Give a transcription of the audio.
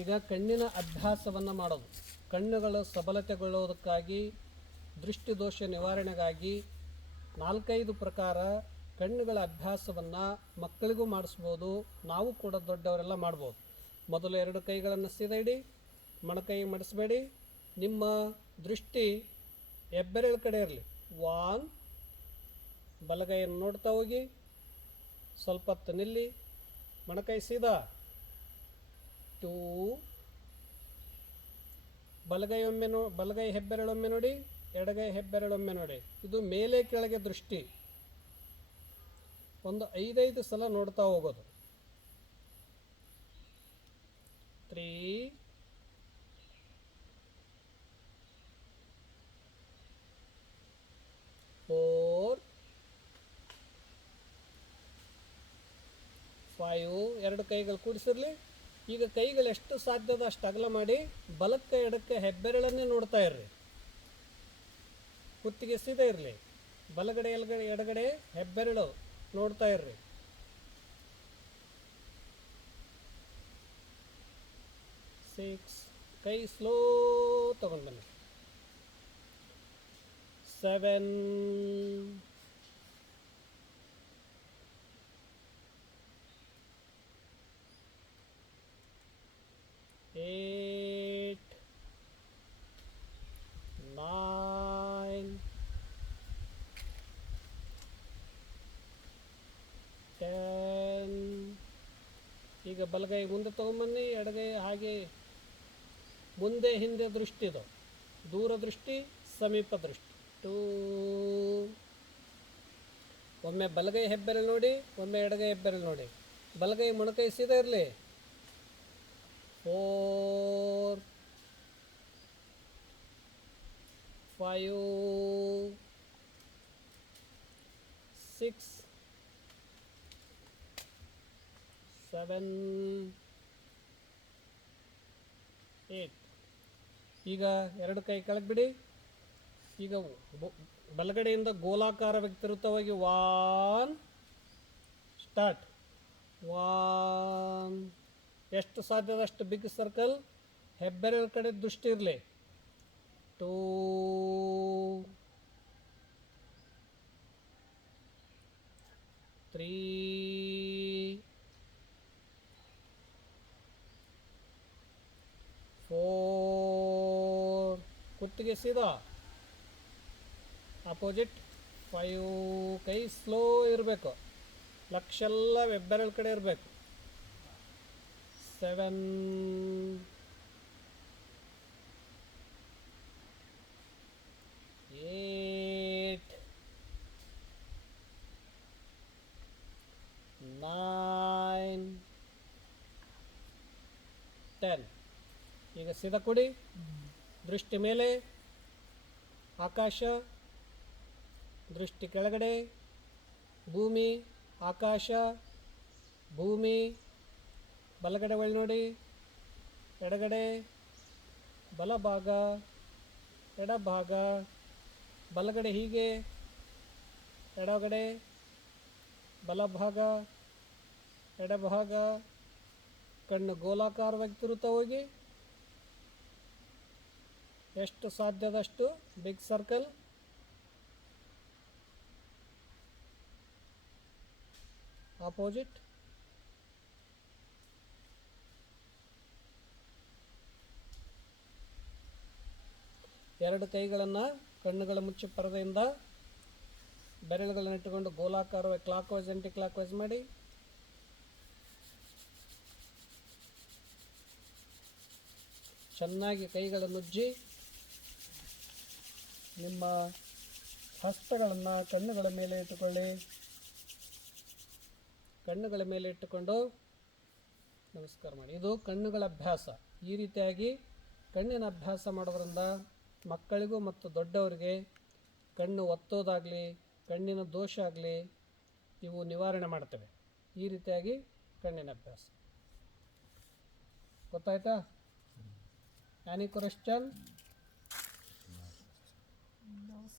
ಈಗ ಕಣ್ಣಿನ ಅಭ್ಯಾಸವನ್ನು ಮಾಡೋದು. ಕಣ್ಣುಗಳು ಸಬಲತೆಗೊಳ್ಳೋದಕ್ಕಾಗಿ ದೃಷ್ಟಿದೋಷ ನಿವಾರಣೆಗಾಗಿ ನಾಲ್ಕೈದು ಪ್ರಕಾರ ಕಣ್ಣುಗಳ ಅಭ್ಯಾಸವನ್ನು ಮಕ್ಕಳಿಗೂ ಮಾಡಿಸ್ಬೋದು, ನಾವು ಕೂಡ ದೊಡ್ಡವರೆಲ್ಲ ಮಾಡ್ಬೋದು. ಮೊದಲು ಎರಡು ಕೈಗಳನ್ನು ಸೀದಾ ಇಡಿ ಮೊಣಕೈ ಮಡಿಸಬೇಡಿ. ನಿಮ್ಮ ದೃಷ್ಟಿ ಹೆಬ್ಬೆರಳ ಕಡೆ ಇರಲಿ. ವಾನ್, ಬಲಗೈಯನ್ನು ನೋಡ್ತಾ ಹೋಗಿ, ಸ್ವಲ್ಪ ಹೊತ್ತು ನಿಲ್ಲಿ, ಮೊಣಕೈ ಸೀದಾ. ಟೂ ಬಲಗೈ ಒಮ್ಮೆ ನೋ, ಬಲಗೈ ಹೆಬ್ಬೆರಳೊಮ್ಮೆ ನೋಡಿ, ಎಡಗೈ ಹೆಬ್ಬೆರಳೊಮ್ಮೆ ನೋಡಿ. ಇದು ಮೇಲೆ ಕೆಳಗೆ ದೃಷ್ಟಿ. ಒಂದು ಐದೈದು ಸಲ ನೋಡ್ತಾ ಹೋಗೋದು. ತ್ರೀ, ಫೋರ್, ಫೈವ್, ಎರಡು ಕೈಗಳು ಕೂಡಿಸಿರ್ಲಿ. ಈಗ ಕೈಗಳು ಎಷ್ಟು ಸಾಧ್ಯದ ಅಷ್ಟು ಅಗಲ ಮಾಡಿ ಬಲಕ್ಕೆ ಎಡಕ್ಕೆ ಹೆಬ್ಬೆರಳನ್ನೇ ನೋಡ್ತಾ ಇರ್ರಿ. ಕುತ್ತಿಗೆ ಸೀದಾ ಇರಲಿ. ಬಲಗಡೆ, ಎಲ್ಗಡೆ, ಎಡಗಡೆ ಹೆಬ್ಬೆರಳು ನೋಡ್ತಾ ಇರ್ರಿ. ಸಿಕ್ಸ್ ಕೈ ಸ್ಲೋ ತಗೊಂಡು ಬನ್ನಿ. ಸೆವೆನ್ ಈಗ ಬಲಗೈ ಮುಂದೆ ತೊಗೊಂಬನ್ನಿ ಎಡಗೈ ಹಾಗೆ ಮುಂದೆ ಹಿಂದೆ ದೃಷ್ಟಿದು ದೂರ ದೃಷ್ಟಿ ಸಮೀಪ ದೃಷ್ಟಿ. ಟೂ. ಒಮ್ಮೆ ಬಲಗೈ ಹೆಬ್ಬೆರಳು ನೋಡಿ ಒಮ್ಮೆ ಎಡಗೈ ಹೆಬ್ಬೆರಳು ನೋಡಿ. ಬಲಗೈ ಮೊಣಕೈ ಸೀದಾ ಇರಲಿ. Four. Five. six, seven, eight. ಈಗ ಎರಡು ಕೈ ಕೆಳಗೆ ಬಿಡಿ ಈಗ ಬಲಗಡೆಯಿಂದ ಗೋಲಾಕಾರ ವ್ಯಕ್ತಿರುತ್ತವಾಗಿ ವಾನ್ ಸ್ಟಾರ್ಟ್. ವಾನ್ ಎಷ್ಟು ಸಾಧ್ಯದಷ್ಟು ಬಿಗ್ ಸರ್ಕಲ್ ಹೆಬ್ಬೆರಳ ಕಡೆ ದೃಷ್ಟಿ ಇರಲಿ. Two three four. ಕುತ್ತಿಗೆ ಸೀದಾ. ಅಪೋಸಿಟ್ ಫೈವ್ ಕೈ ಸ್ಲೋ ಇರಬೇಕು. ಲಕ್ಷ ಎಲ್ಲ ಹೆಬ್ಬೆರಳ ಕಡೆ ಇರಬೇಕು. Seven eight nine ten. ಈಗ ಸಿದ ಕೊಡಿ. ದೃಷ್ಟಿ ಮೇಲೆ, ಆಕಾಶ, ದೃಷ್ಟಿ ಕೆಳಗಡೆ, ಭೂಮಿ, ಆಕಾಶ, ಭೂಮಿ, ಬಲಗಡೆ ಒಳ್ಳೆ ನೋಡಿ ಎಡಗಡೆ, ಬಲಭಾಗ, ಎಡಭಾಗ, ಬಲಗಡೆ ಹೀಗೆ, ಎಡಗಡೆ, ಬಲಭಾಗ, ಎಡಭಾಗ, ಕಣ್ಣು ಗೋಲಾಕಾರವಾಗಿ ತಿರುತ್ತಾ ಹೋಗಿ ಎಷ್ಟು ಸಾಧ್ಯದಷ್ಟು ಬಿಗ್ ಸರ್ಕಲ್? ಆಪೋಸಿಟ್ ಎರಡು ಕೈಗಳನ್ನು ಕಣ್ಣುಗಳ ಮುಚ್ಚಿ ಪರದೆಯಿಂದ ಬೆರಳುಗಳನ್ನು ಇಟ್ಟುಕೊಂಡು ಗೋಲಾಕಾರವಾಗಿ ಕ್ಲಾಕ್ ವೈಸ್ ಎಂಟಿ ಕ್ಲಾಕ್ ವೈಸ್ ಮಾಡಿ. ಚೆನ್ನಾಗಿ ಕೈಗಳನ್ನು ಉಜ್ಜಿ ನಿಮ್ಮ ಹಸ್ತಗಳನ್ನು ಕಣ್ಣುಗಳ ಮೇಲೆ ಇಟ್ಟುಕೊಳ್ಳಿ. ಕಣ್ಣುಗಳ ಮೇಲೆ ಇಟ್ಟುಕೊಂಡು ನಮಸ್ಕಾರ ಮಾಡಿ. ಇದು ಕಣ್ಣುಗಳ ಅಭ್ಯಾಸ. ಈ ರೀತಿಯಾಗಿ ಕಣ್ಣಿನ ಅಭ್ಯಾಸ ಮಾಡೋದ್ರಿಂದ ಮಕ್ಕಳಿಗೂ ಮತ್ತು ದೊಡ್ಡವರಿಗೆ ಕಣ್ಣು ಒತ್ತೋದಾಗಲಿ, ಕಣ್ಣಿನ ದೋಷ ಆಗಲಿ ಇವು ನಿವಾರಣೆ ಮಾಡ್ತವೆ. ಈ ರೀತಿಯಾಗಿ ಕಣ್ಣಿನ ಅಭ್ಯಾಸ. ಗೊತ್ತಾಯ್ತಾ? Any question